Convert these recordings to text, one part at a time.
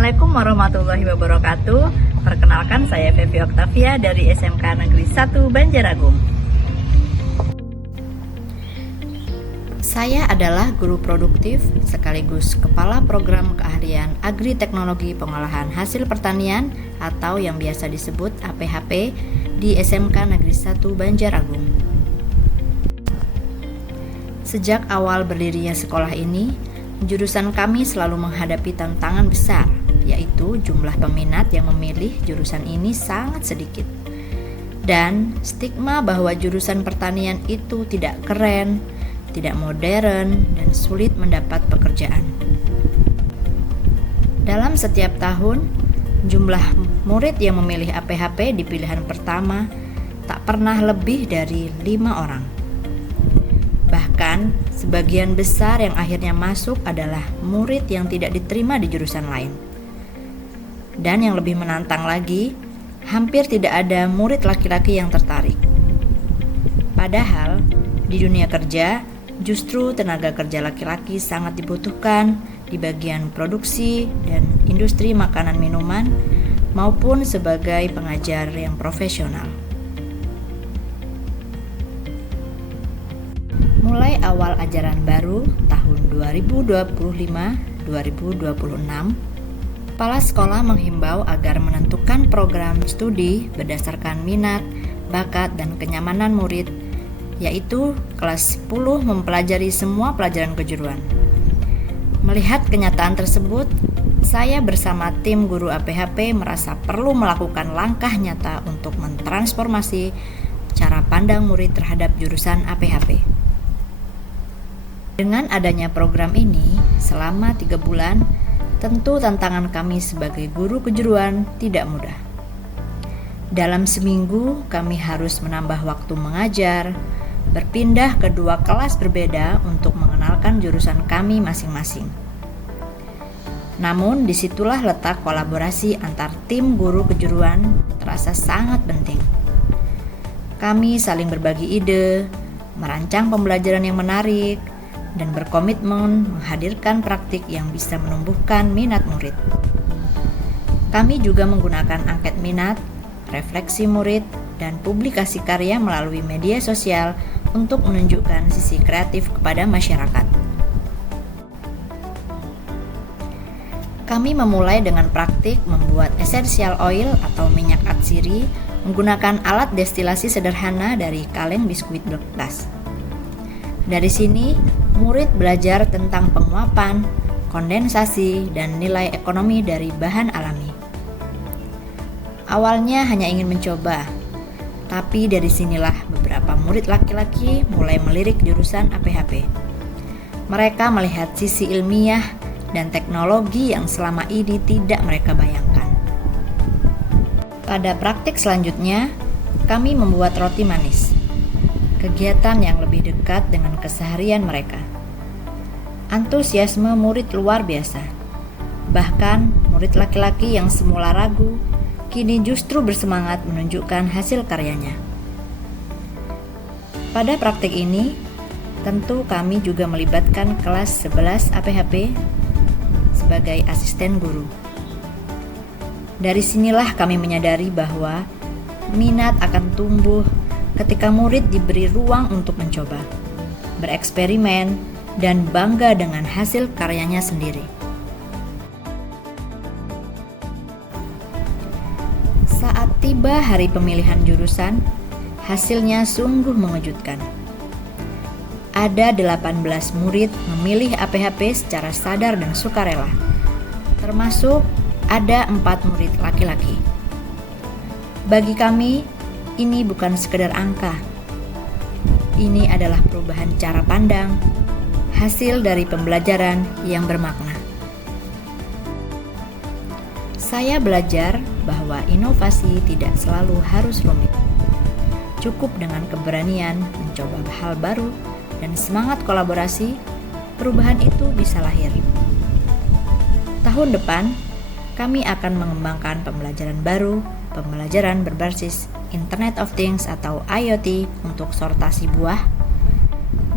Assalamualaikum warahmatullahi wabarakatuh. Perkenalkan, saya Fevi Oktavia dari SMK Negeri 1 Banjaragung. Saya adalah guru produktif sekaligus Kepala Program Keahlian Agri Teknologi Pengolahan Hasil Pertanian atau yang biasa disebut APHP di SMK Negeri 1 Banjaragung. Sejak awal berdirinya sekolah ini, jurusan kami selalu menghadapi tantangan besar, yaitu jumlah peminat yang memilih jurusan ini sangat sedikit. Dan stigma bahwa jurusan pertanian itu tidak keren, tidak modern, dan sulit mendapat pekerjaan. Dalam setiap tahun, jumlah murid yang memilih APHP di pilihan pertama tak pernah lebih dari 5 orang. Bahkan, sebagian besar yang akhirnya masuk adalah murid yang tidak diterima di jurusan lain. Dan yang lebih menantang lagi, hampir tidak ada murid laki-laki yang tertarik. Padahal, di dunia kerja, justru tenaga kerja laki-laki sangat dibutuhkan di bagian produksi dan industri makanan minuman maupun sebagai pengajar yang profesional. Mulai awal ajaran baru tahun 2025-2026, kepala sekolah menghimbau agar menentukan program studi berdasarkan minat, bakat, dan kenyamanan murid, yaitu kelas 10 mempelajari semua pelajaran kejuruan. Melihat kenyataan tersebut, saya bersama tim guru APHP merasa perlu melakukan langkah nyata untuk mentransformasi cara pandang murid terhadap jurusan APHP. Dengan adanya program ini, selama 3 bulan, tentu tantangan kami sebagai guru kejuruan tidak mudah. Dalam seminggu, kami harus menambah waktu mengajar, berpindah ke 2 kelas berbeda untuk mengenalkan jurusan kami masing-masing. Namun, disitulah letak kolaborasi antar tim guru kejuruan terasa sangat penting. Kami saling berbagi ide, merancang pembelajaran yang menarik, dan berkomitmen menghadirkan praktik yang bisa menumbuhkan minat murid. Kami juga menggunakan angket minat, refleksi murid, dan publikasi karya melalui media sosial untuk menunjukkan sisi kreatif kepada masyarakat. Kami memulai dengan praktik membuat essential oil atau minyak atsiri menggunakan alat destilasi sederhana dari kaleng biskuit bekas. Dari sini, murid belajar tentang penguapan, kondensasi, dan nilai ekonomi dari bahan alami. Awalnya hanya ingin mencoba, tapi dari sinilah beberapa murid laki-laki mulai melirik jurusan APHP. Mereka melihat sisi ilmiah dan teknologi yang selama ini tidak mereka bayangkan. Pada praktik selanjutnya, kami membuat roti manis, kegiatan yang lebih dekat dengan keseharian mereka. Antusiasme murid luar biasa. Bahkan murid laki-laki yang semula ragu, kini justru bersemangat menunjukkan hasil karyanya. Pada praktik ini, tentu kami juga melibatkan kelas 11 APHP sebagai asisten guru. Dari sinilah kami menyadari bahwa minat akan tumbuh ketika murid diberi ruang untuk mencoba, bereksperimen, dan bangga dengan hasil karyanya sendiri. Saat tiba hari pemilihan jurusan, hasilnya sungguh mengejutkan. Ada 18 murid memilih APHP secara sadar dan sukarela, termasuk ada 4 murid laki-laki. Bagi kami, ini bukan sekedar angka. Ini adalah perubahan cara pandang, hasil dari pembelajaran yang bermakna. Saya belajar bahwa inovasi tidak selalu harus rumit. Cukup dengan keberanian mencoba hal baru dan semangat kolaborasi, perubahan itu bisa lahir. Tahun depan, kami akan mengembangkan pembelajaran baru, pembelajaran berbasis Internet of Things atau IoT untuk sortasi buah,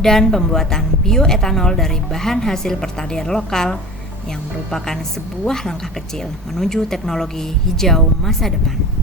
dan pembuatan bioetanol dari bahan hasil pertanian lokal yang merupakan sebuah langkah kecil menuju teknologi hijau masa depan.